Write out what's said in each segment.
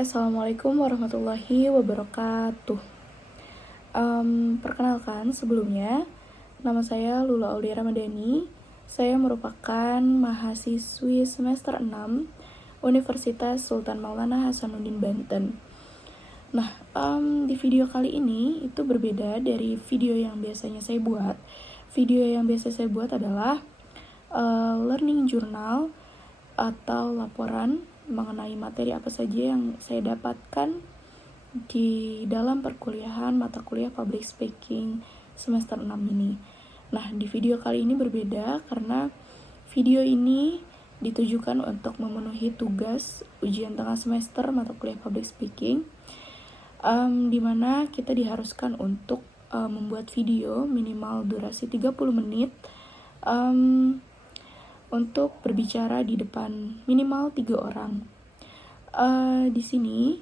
Oke, assalamualaikum warahmatullahi wabarakatuh. Perkenalkan sebelumnya, nama saya Lula Aulia Ramadhani. Saya merupakan mahasiswi semester 6 Universitas Sultan Maulana Hasanuddin Banten. Nah, di video kali ini itu berbeda dari video yang biasanya saya buat. Video yang biasa saya buat adalah learning journal atau laporan mengenai materi apa saja yang saya dapatkan di dalam perkuliahan mata kuliah public speaking semester 6 ini. Nah, di video kali ini berbeda karena video ini ditujukan untuk memenuhi tugas ujian tengah semester mata kuliah public speaking, di mana kita diharuskan untuk membuat video minimal durasi 30 menit untuk berbicara di depan minimal 3 orang. Di sini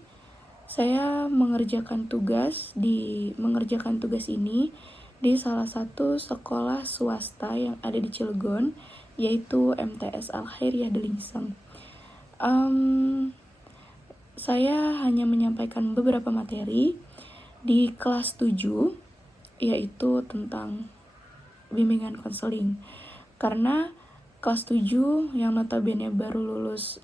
saya mengerjakan tugas ini di salah satu sekolah swasta yang ada di Cilegon, yaitu MTS Al-Khairiyah Delingseng. Saya hanya menyampaikan beberapa materi di kelas 7, yaitu tentang bimbingan konseling. Karena kelas 7 yang notabene baru lulus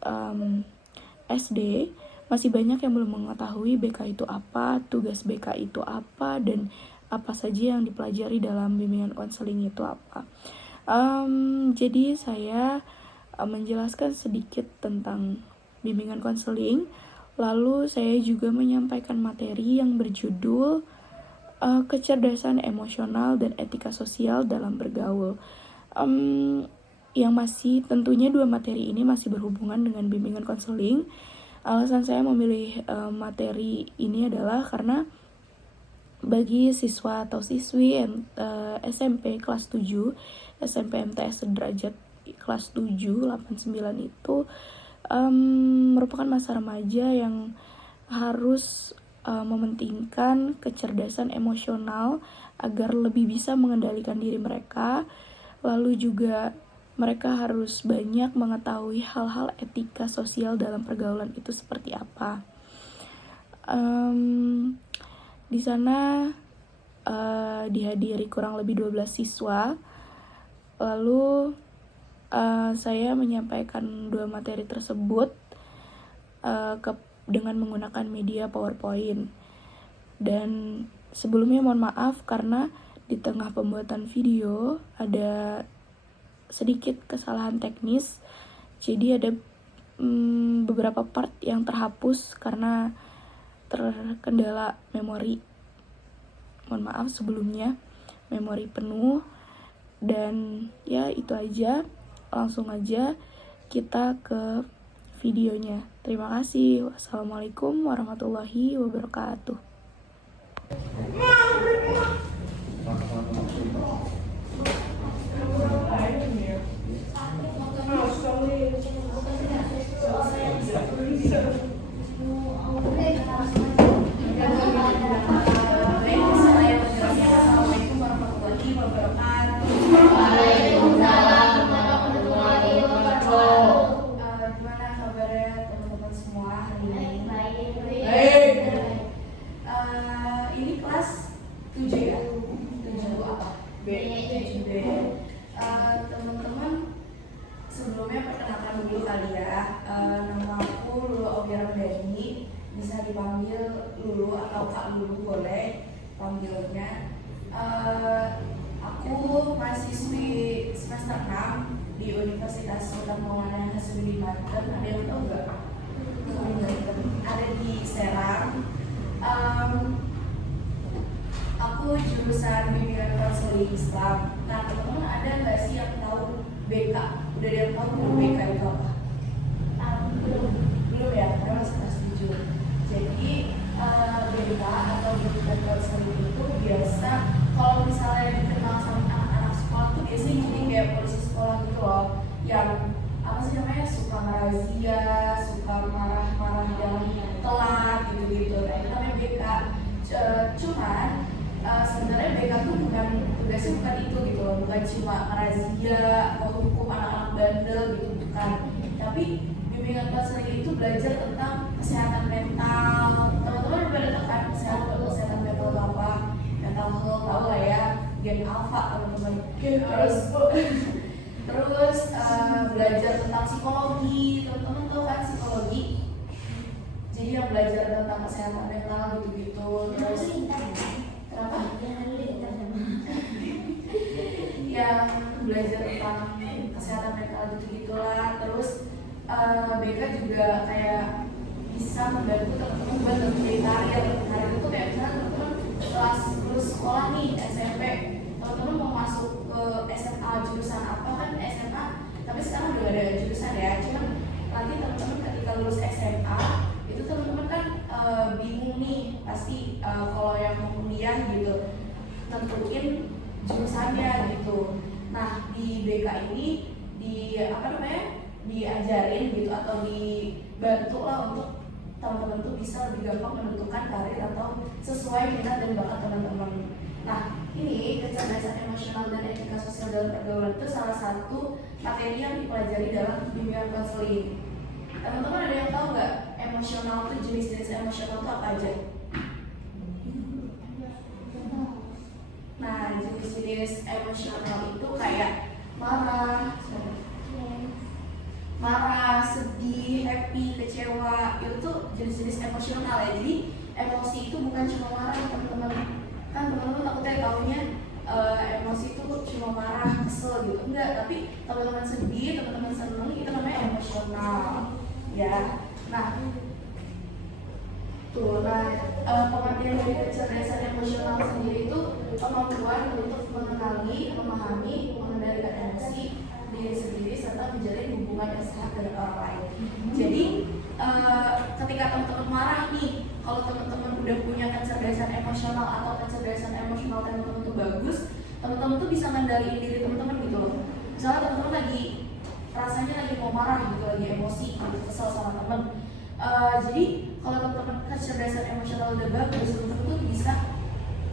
SD, masih banyak yang belum mengetahui BK itu apa, tugas BK itu apa, dan apa saja yang dipelajari dalam bimbingan konseling itu apa. Jadi saya menjelaskan sedikit tentang bimbingan konseling, lalu saya juga menyampaikan materi yang berjudul kecerdasan emosional dan etika sosial dalam bergaul. Yang masih tentunya dua materi ini masih berhubungan dengan bimbingan konseling. Alasan saya memilih materi ini adalah karena bagi siswa atau siswi SMP kelas 7, SMP MTS sederajat kelas 7, 8, 9 itu merupakan masa remaja yang harus mementingkan kecerdasan emosional agar lebih bisa mengendalikan diri mereka. Lalu juga mereka harus banyak mengetahui hal-hal etika sosial dalam pergaulan itu seperti apa. Di sana dihadiri kurang lebih 12 siswa. Lalu saya menyampaikan dua materi tersebut dengan menggunakan media PowerPoint. Dan sebelumnya mohon maaf karena di tengah pembuatan video ada sedikit kesalahan teknis, jadi ada beberapa part yang terhapus karena terkendala memori. Mohon maaf sebelumnya, memori penuh. Dan ya itu aja, langsung aja kita ke videonya. Terima kasih. Wassalamualaikum warahmatullahi wabarakatuh. Ini kelas 7 ya? 7 apa? B. 7B. Teman-teman, sebelumnya perkenalkan dulu kali ya. Nama aku Lulu Aulia Ramadhani, bisa dipanggil Lulu atau Kak Lulu boleh panggilnya. Aku mahasiswi semester 6 di Universitas Sultan Maulana Hasanuddin Banten. Ada yang tahu nggak? Ada di Serang. Aku jurusan bimbingan konseling Islam. Nah, teman-teman ada nggak sih yang tahu BK? Udah ada yang tahu BK itu apa? Belum ya, karena masih kelas 7. Jadi BK atau bimbingan konseling itu biasa kalau misalnya dikenal sama anak-anak sekolah tuh biasanya jadi kayak polisi sekolah gitu loh, yang apa sih namanya, suka merazia, suka marah-marah yang telat gitu-gitu. Nah, itu namanya BK. Cuman sebenarnya BK tuh tugasnya bukan itu gitu loh, bukan cuma merazia atau hukum anak-anak bandel gitu, bukan. Tapi bimbingan konseling itu belajar tentang kesehatan mental. Teman-teman udah tahu kan kesehatan mental itu apa? Mental health tahu lah ya, gen alpha teman-teman. Terus belajar tentang psikologi, teman-teman tahu kan psikologi? Jadi yang belajar tentang kesehatan mental gitu-gitu. Terus kenapa? Yang belajar tentang kesehatan mental gitu-gitulah. Terus BK juga kayak bisa membantu teman-teman buat menjadi karir. Karir itu kayak misalnya teman-teman kelas lulus sekolah nih SMP, teman-teman mau masuk ke SMA jurusan apa kan SMA, tapi sekarang udah ada jurusan ya. Cuman nanti teman-teman ketika lulus SMA itu teman-teman kan bingung nih pasti kalau yang mau kuliah gitu tentuin jurusannya gitu. Nah di BK ini diajarin gitu atau dibantu lah untuk teman-teman tuh bisa lebih gampang menentukan karir atau sesuai minat dan bakat teman-teman. Nah ini kecerdasan emosional dan etika sosial dalam pergaulan itu salah satu materi yang dipelajari dalam bimbingan konseling. Teman-teman ada yang tahu nggak emosional itu jenis-jenis emosional itu apa aja? Nah jenis-jenis emosional itu kayak marah, sedih, happy, kecewa, itu tuh jenis-jenis emosional ya. Jadi emosi itu bukan cuma marah teman-teman. Kan teman-teman takutnya taunya emosi itu cuma marah, kesel gitu. Enggak, tapi teman-teman sedih, teman-teman seneng itu namanya emosional. Ya. Nah, pengertian dari kecerdasan emosional sendiri itu kemampuan untuk mengenali, memahami, mengendalikan emosi diri sendiri serta menjalin hubungan yang sehat dengan orang lain. Jadi ketika teman-teman marah nih, kalau teman-teman udah punya kecerdasan emosional atau kecerdasan emosional teman-teman itu bagus, teman-teman tuh bisa mengendalikan diri teman-teman gitu loh. Misalnya teman-teman rasanya lagi mau marah gitu, lagi emosi, gitu, kesel sama teman. Jadi kalau teman-teman kecerdasan emosional udah bagus, teman-teman tuh bisa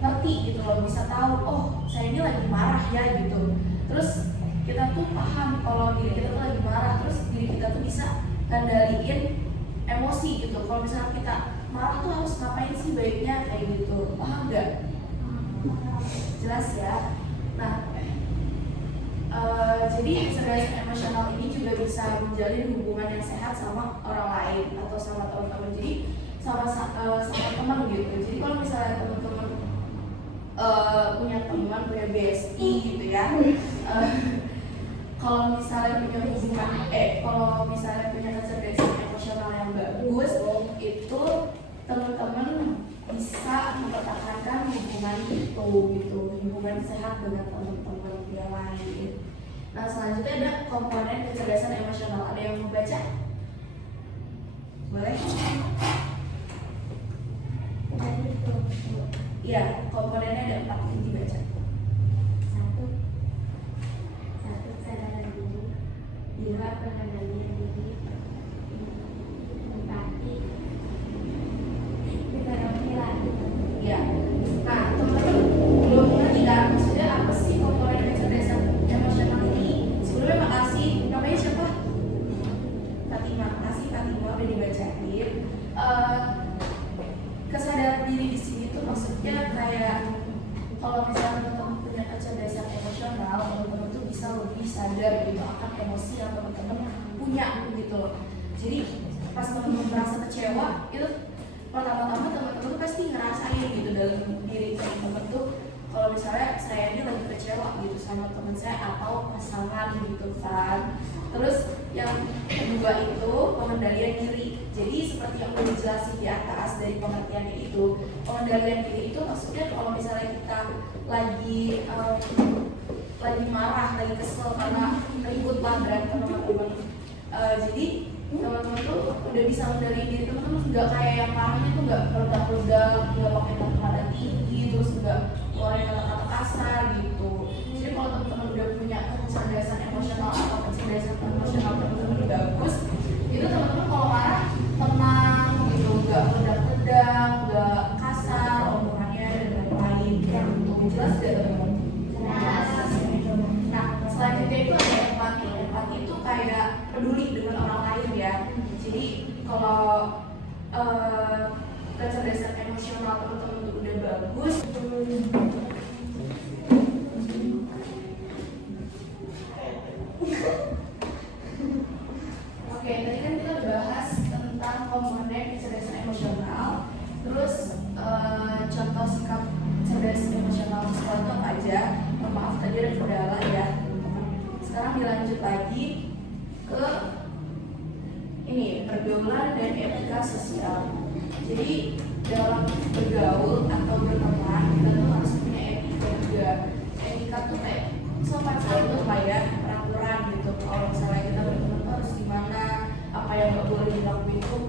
ngerti gitu loh, bisa tahu oh saya ini lagi marah ya gitu. Terus kita tuh paham kalau diri kita tuh lagi marah, terus diri kita tuh bisa kendaliin emosi gitu. Kalau misalnya kita marah tuh harus ngapain sih baiknya kayak gitu, paham nggak? Jelas ya. Nah jadi kecerdasan emosional ini juga bisa menjalin hubungan yang sehat sama orang lain atau sama teman-teman. Jadi sama teman gitu. Jadi kalau misalnya teman-teman punya teman, punya bestie gitu ya. Kalau misalnya punya hubungan, kalau misalnya punya kecerdasan emosional yang bagus, itu teman-teman bisa mempertahankan hubungan itu gitu, hubungan sehat dengan teman-teman yang lain. Nah selanjutnya ada komponen kecerdasan emosional. Ada yang mau baca? Boleh? Iya, komponennya ada 4 yang dibaca. Satu kesadaran diri, 2 pengendalian diri, empati, 3 perilaku. Ya, nah teman-teman belum ngerti kan maksudnya apa sih komponen kecerdasan emosional ini? Sebelumnya makasih, namanya siapa? Fatima, makasih Fatima udah dibacain. Kesadaran diri di sini tuh maksudnya kayak kalau misalnya teman-teman punya kecerdasan emosional, teman-teman tuh bisa lebih sadar gitu akan emosi yang teman-teman punya gitu. Jadi pas teman-teman merasa kecewa itu pertama-tama teman-teman tuh pasti ngerasain gitu dalam diri teman-teman tuh kalau misalnya saya ini lagi kecewa gitu sama teman saya atau pasangan gitu kan. Terus yang kedua itu pengendalian diri. Jadi seperti yang udah dijelasin di atas dari pengertiannya itu, pengendalian diri itu maksudnya kalau misalnya kita lagi marah, lagi kesel karena ribut lah berantem sama teman. Jadi teman-teman tuh udah bisa mengendalikan diri teman-teman, nggak kayak yang marahnya tuh nggak meledak-ledak, nggak pakai nada tinggi, terus nggak keluarin kata-kata kasar gitu. Jadi kalau teman-teman udah punya kecerdasan emosional atau kecerdasan emosional teman-teman udah bagus, itu teman-teman kalau marah tenang gitu, nggak meledak-ledak, nggak kasar omongannya dan lain-lain gitu. Jelas nggak teman-teman? Nah selanjutnya itu ada empati. Empati itu kayak peduli dengan orang lain ya. Jadi kalau kecerdasan emosional teman-teman itu udah bagus, oke, tadi kan kita udah bahas tentang komponen kecerdasan emosional. Terus contoh sikap cerdas emosional sekolah itu apa aja? Maaf tadi ada kendala ya. Sekarang dilanjut lagi ke ini pergaulan dan etika sosial. Jadi dalam bergaul atau berteman kita tuh harus punya etika juga. Etika tuh kayak sopan santun lah ya, peraturan gitu. Kalau misalnya kita berteman tuh harus gimana, apa yang nggak boleh dilakuin itu,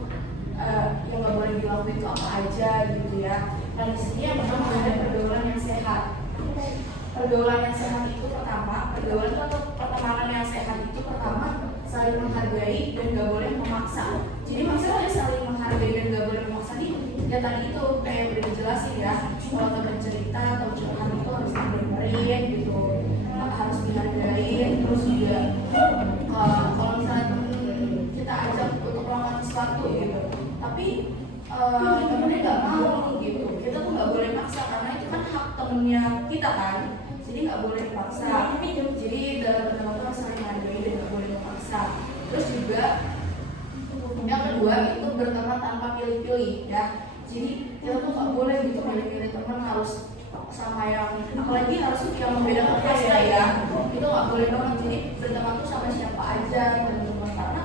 yang nggak boleh dilakuin itu apa aja gitu ya. Dan di sini yang pertama ada pergaulan yang sehat. Pergaulan yang sehat itu pertama, pergaulan atau pertemanan yang sehat itu pertama saling menghargai dan gak boleh memaksa. Jadi maksudnya saling menghargai dan gak boleh memaksa nih, ya tadi itu kayak udah dijelasin ya. Kalau teman cerita atau curhat itu harus didengerin gitu, harus dihargain. Terus juga kalau misalnya temen kita ajak untuk melakukan sesuatu gitu, tapi temennya nggak mau gitu, kita tuh nggak boleh maksa karena itu kan hak temennya kita kan. Jadi nggak boleh dipaksa. Jadi dalam berteman tuh harus saling menghargai dan nggak boleh memaksa. Terus juga yang kedua itu berteman tanpa pilih-pilih ya. Jadi kita tuh nggak boleh gitu pilih-pilih teman, harus sama yang apalagi harus yang membedakan kasta ya. Itu nggak boleh banget. Jadi berteman tuh sama siapa aja teman-teman, karena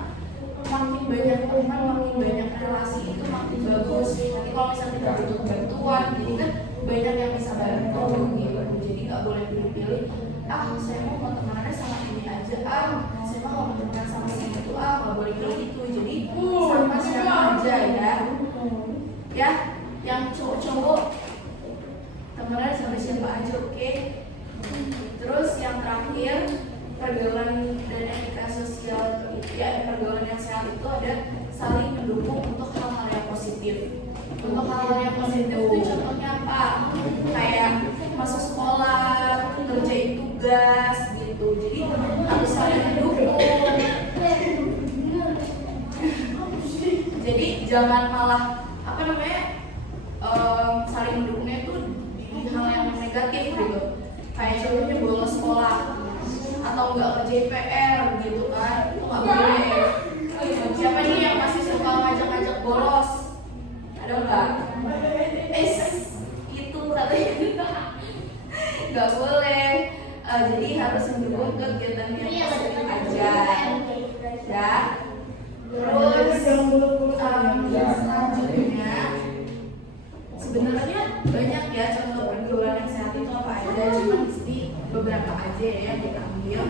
makin banyak teman, makin banyak relasi itu makin bagus. Nanti kalau misalnya kita butuh bantuan, jadi kan banyak yang bisa bantu gitu. Jadi nggak boleh pilih-pilih. Saya mau temenannya sama ini aja. Saya mau temenan sama si itu. Nggak boleh pilih itu. Jadi sama siapa aja ya. Ya, yang cowok-cowok temenan sama siapa aja, oke? Terus yang terakhir pergaulan dan etika sosial ya, pergaulan yang sehat itu ada saling mendukung untuk hal-hal yang positif. Untuk hal-hal yang positif itu contohnya apa? Kayak masuk sekolah, ngerjain tugas gitu. Jadi harus saling mendukung. Jadi jangan malah apa namanya saling mendukungnya itu di hal yang negatif gitu. Kayak contohnya bolos sekolah atau nggak kerjain PR gitu kan, itu nggak boleh. Siapa nih yang masih suka ngajak-ngajak bolos? Ada nggak? Itu katanya nggak boleh. Jadi harus mendukung kegiatan yang positif aja ya. Terus selanjutnya sebenarnya banyak ya contoh pergaulan yang sehat itu apa aja, cuma di sini beberapa aja ya yang kita ambil.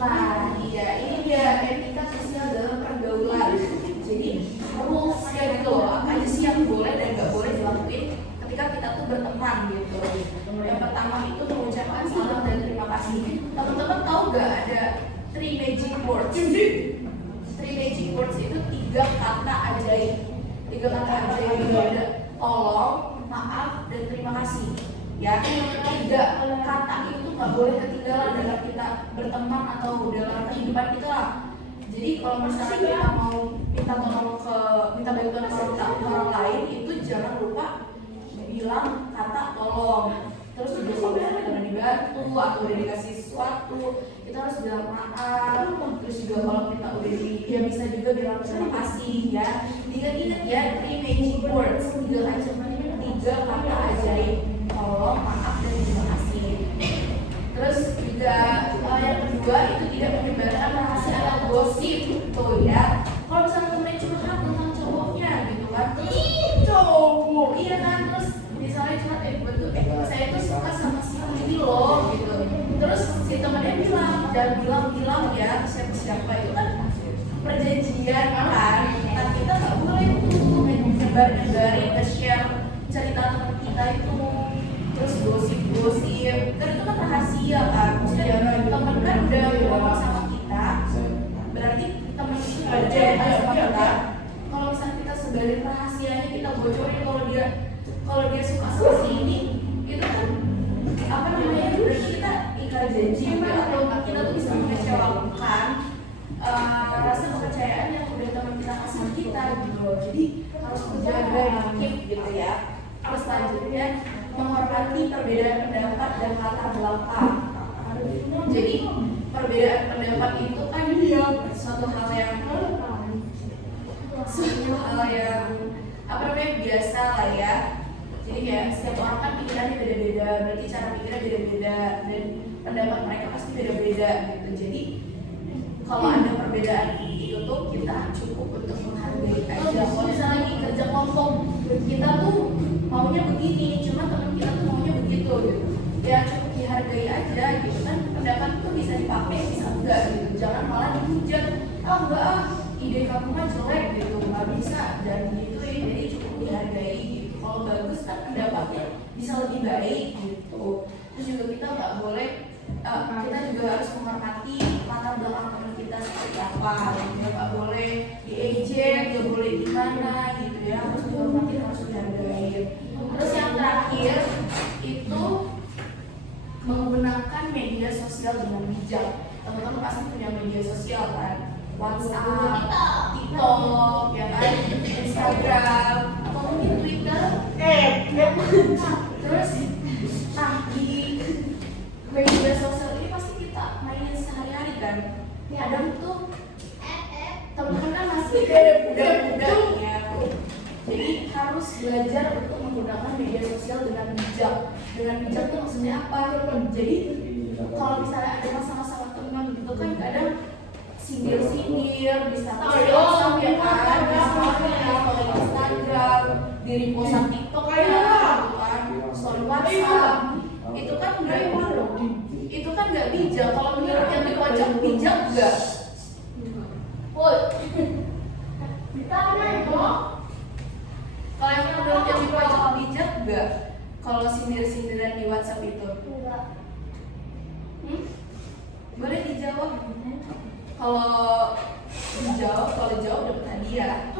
Nah, iya ini dia etika sosial dalam pergaulan. Jadi rulesnya gitu loh, apa aja sih yang boleh dan nggak boleh dilakuin ketika kita tuh berteman gitu. Yang pertama itu mengucapkan salam dan terima kasih. Teman-teman tahu nggak ada 3 magic words? 3 magic words itu 3 kata ajaib. 3 kata ajaib itu ada tolong, maaf, dan terima kasih. Ya, 3 kata itu nggak boleh ketinggalan dalam kita berteman atau dalam kehidupan kita lah. Jadi kalau misalnya kita mau minta bantuan ke orang lain, itu jangan lupa bilang kata tolong. Terus juga kalau misalnya kita udah dibantu atau udah dikasih sesuatu, kita harus bilang maaf. Terus juga kalau kita udah ya bisa juga bilang terima kasih ya. Ingat ya, 3 magic words, 3 kata ajaib, tolong, maaf, dan terima kasih. Terus juga yang kedua itu tidak menyebarkan rahasia atau gosip tuh ya. Kalau misalnya temennya curhat tentang cowoknya gitu kan, cowok iya kan, terus misalnya curhat saya tuh suka sama si ini loh gitu. Terus si temennya bilang ya siapa itu kan perjanjian kan. Nah kita nggak boleh tuh nyebarin, nge-share cerita teman kita itu, terus gosip kan itu kan rahasia kan. Maksudnya teman kan udah ngomong sama kita, berarti teman itu nggak ada sama kita. Kalau misalnya kita sebarin rahasianya, kita bocorin kalau dia suka sama si ini, itu kan apa namanya, berarti kita ikat janji atau kita tuh bisa mengecewakan rasa agak dikit gitu ya. Terus selanjutnya menghormati perbedaan pendapat dan latar belakang. Jadi perbedaan pendapat itu kan suatu hal yang apa namanya biasa lah ya. Jadi kayak setiap orang kan pikirannya beda-beda, berarti cara pikirnya beda-beda dan pendapat mereka pasti beda-beda gitu. Jadi kalau ada perbedaan itu tuh kita cukup untuk menghargai aja. Kalau misalnya lagi kerja kelompok kita tuh maunya begini, cuma teman kita tuh maunya begitu gitu. Ya cukup dihargai aja gitu kan. Pendapat tuh bisa dipakai, bisa enggak gitu. Jangan malah dihujat, enggak ide kamu mah jelek gitu, nggak bisa dan gitu ya. Jadi cukup dihargai gitu. Kalau bagus kan pendapatnya bisa lebih baik gitu. Terus juga kita nggak boleh kita juga harus menghormati latar belakang teman kita seperti apa gitu ya. Nggak boleh diejek, nggak boleh gimana gitu ya. Harus dihormati, harus dihargai. Terus yang terakhir itu menggunakan media sosial dengan bijak. Teman-teman pasti punya media sosial kan, WhatsApp, TikTok, ya kan, Instagram, atau mungkin Twitter. Terus, nah di media sosial ini pasti kita mainin sehari-hari kan. Kadang tuh teman-teman kan masih muda-muda ya. Jadi harus belajar untuk menggunakan media sosial dengan bijak. Dengan bijak tuh maksudnya apa? Jadi kalau misalnya ada masalah-masalah teman gitu kan kadang sindir-sindir bisa WhatsApp ya kan, atau Instagram, di repostan TikTok ya, gitu kan, story WhatsApp, itu kan nggak bijak. Kalau menurut yang dipajak bijak nggak? Kalau yang menurut yang dipajak bijak nggak? Kalau sindir-sindiran di WhatsApp itu? Boleh dijawab? Kalau jawab dapat hadiah.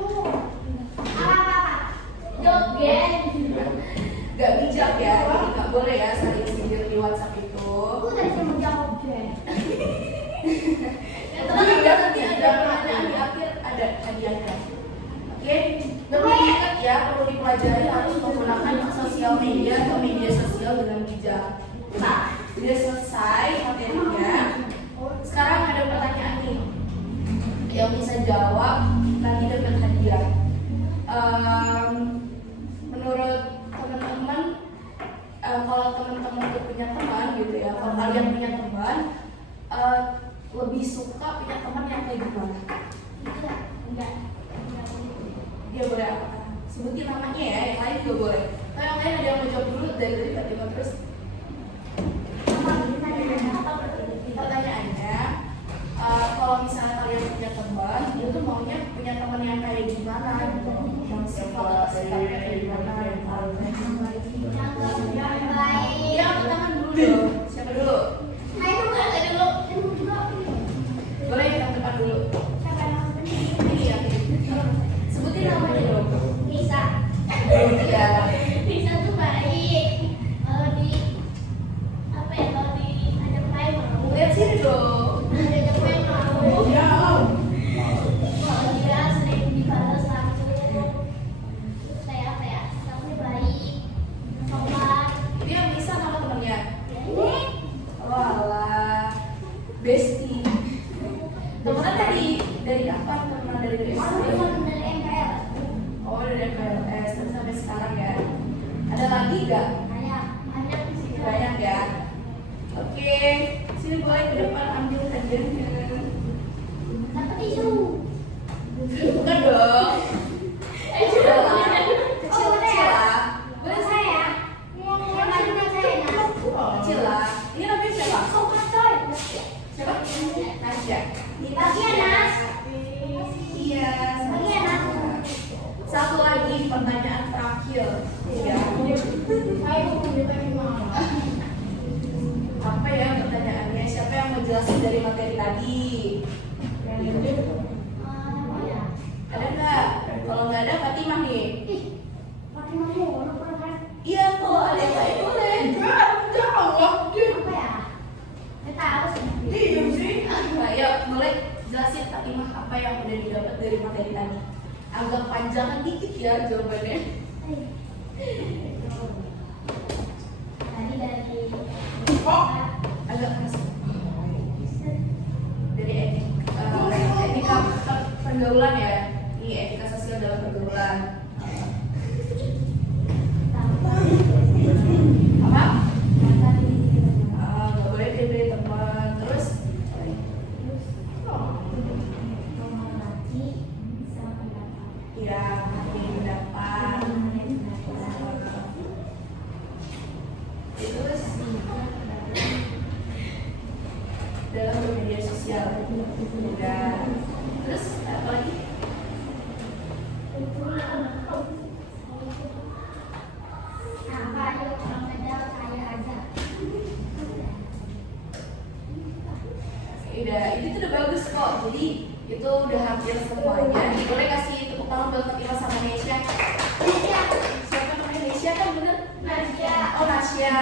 Gak bijak ya, jadi gak boleh ya saling sindir di WhatsApp itu. Nanti ada pertanyaan di akhir, ada hadiahnya. Oke, perlu diingat ya, perlu dipelajari harus menggunakan sosial media atau media sosial dengan bijak. Nah, sudah selesai materinya. Sekarang ada pertanyaan nih yang bisa jawab nanti dapat hadiah. Menurut teman-teman, kalau teman-teman punya teman gitu ya, kalau kalian punya teman, lebih suka punya teman yang kayak gimana? Dia boleh apa? Sebutin namanya ya, yang lain juga boleh. Kalau yang lain ada yang mau jawab dulu dari tiba-tiba terus. Pertanyaannya, kalau misalnya kalian punya teman, dia tuh maunya punya teman yang kayak gimana gitu, yang sikapnya kayak gimana, yang ya angkat tangan dulu dong. Siapa dulu? Boleh yang depan dulu. Ini ya. Sebutin namanya dong. Iya. Lihat sini dong. Dia bisa sama temennya. Walah, bestie. Temenan dari kapan? Temenan dari SD? Oh, dari MPLS. Tapi sampai sekarang ya. Ada lagi gak? Banyak ya. Oke, sini boleh ke depan ambil hadiahnya. Bukan dong. Kecil lah. Boleh saya? Kecil lah. Ini namanya siapa? Siapa? Nasya. Iya. Satu lagi pertanyaan terakhir. Ya. Apa ya pertanyaannya? Siapa yang mau jelasin dari materi tadi? Ada nggak? Kalau nggak ada, Fatimah nih. Iya, kalau ada yang lain boleh. Ayo, mulai jelasin Fatimah apa yang udah didapat dari materi tadi. agak panjangan dikit ya jawabannya. Tadi dari Oh, agak keras. Dari etika pergaulan ya. Ini etika sosial dalam pergaulan. Apa? Nggak boleh pilih teman. Terus? menghormati sama pendapat. Ya, pendapat. Terus dalam media sosial. Ya. Terus apa lagi? Apa aja orang ada kaya aja. Udah, itu tuh udah bagus kok. Jadi itu udah hampir semuanya. Boleh kasih tepuk tangan buat Fatima sama Nesya. Siapa namanya Nesya kan bener? Nasya. Oh Nasya.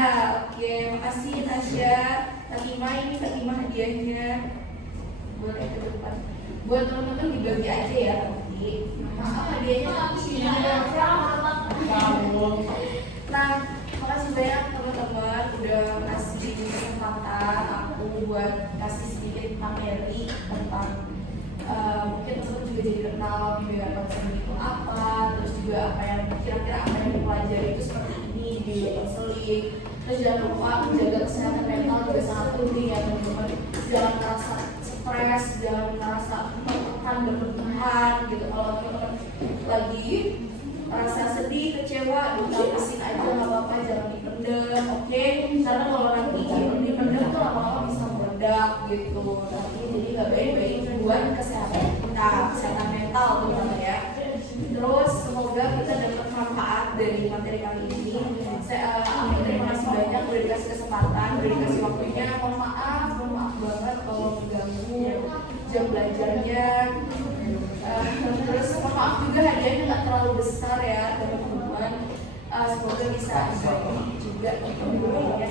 Oke, makasih Nasya. Fatima ini Fatima hadiahnya. Boleh ke depan. Buat teman-teman dibagi aja ya nanti. Maaf hadiahnya aku sini. Nah, makasih banyak teman-teman udah kasih kesempatan aku buat kasih sedikit materi tentang mungkin teman-teman juga jadi kenal bimbingan konseling itu apa, terus juga apa yang kira-kira apa yang dipelajari itu seperti ini di konseling. Terus jangan lupa menjaga kesehatan mental juga sangat penting ya teman-teman. Jangan merasa stres, jangan merasa tertekan berlebihan gitu. Kalau teman-teman lagi rasa sedih, kecewa, dihabisin aja nggak apa-apa, jangan dipendam, oke? Karena kalau nanti dipendam tuh lama-lama bisa meledak gitu. Nanti jadi nggak baik-baik buat kesehatan kita, kesehatan mental terutama ya. Terus semoga kita dapat manfaat dari materi kali ini. Aku terima kasih banyak udah dikasih kesempatan, udah dikasih waktunya. Mohon maaf banget kalau mengganggu jam belajarnya. Terus maaf juga hadiahnya nggak terlalu besar ya teman-teman. Semoga bisa dibagi juga ya.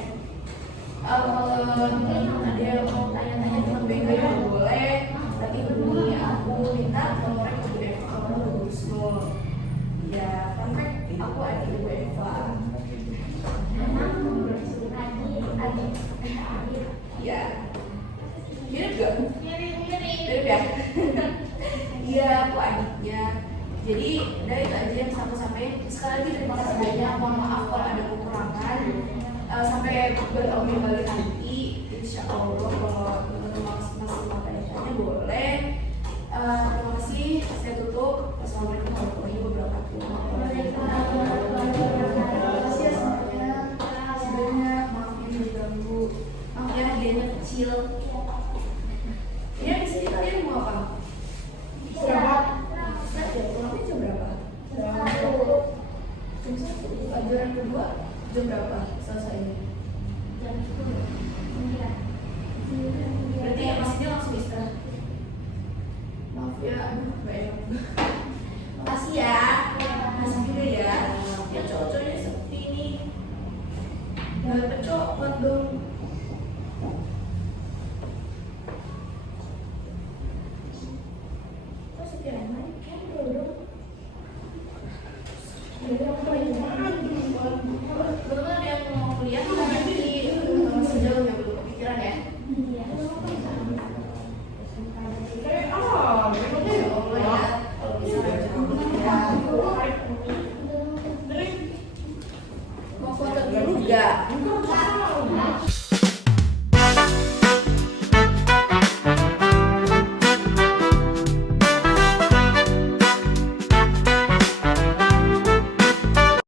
Mungkin ada yang mau tanya-tanya tentang BK ya boleh. Tapi hubungi aku, minta nomornya ke Bu Eva kalau mau Guslo. Ya, perfect. Aku ada Ibu Eva. Ya, mirip gak? Mirip ya? Iya, aku adiknya. Jadi dari itu aja yang aku sampaikan. Sekali lagi terima kasih banyak. Mohon maaf kalau ada kekurangan. Sampai bertemu kembali nanti. Insya Allah kalau teman-teman masih mau tanya-tanya boleh. Terima kasih. Saya tutup. Wassalamualaikum warahmatullahi wabarakatuh. Terima kasih ya semuanya. Terima kasih banyak. Maaf yang diganggu. Maaf ya hadiahnya kecil. Ya di sini kalian mau apa? Berapa? Pulangnya jam berapa? Jam 1. Pelajaran kedua jam berapa selesainya?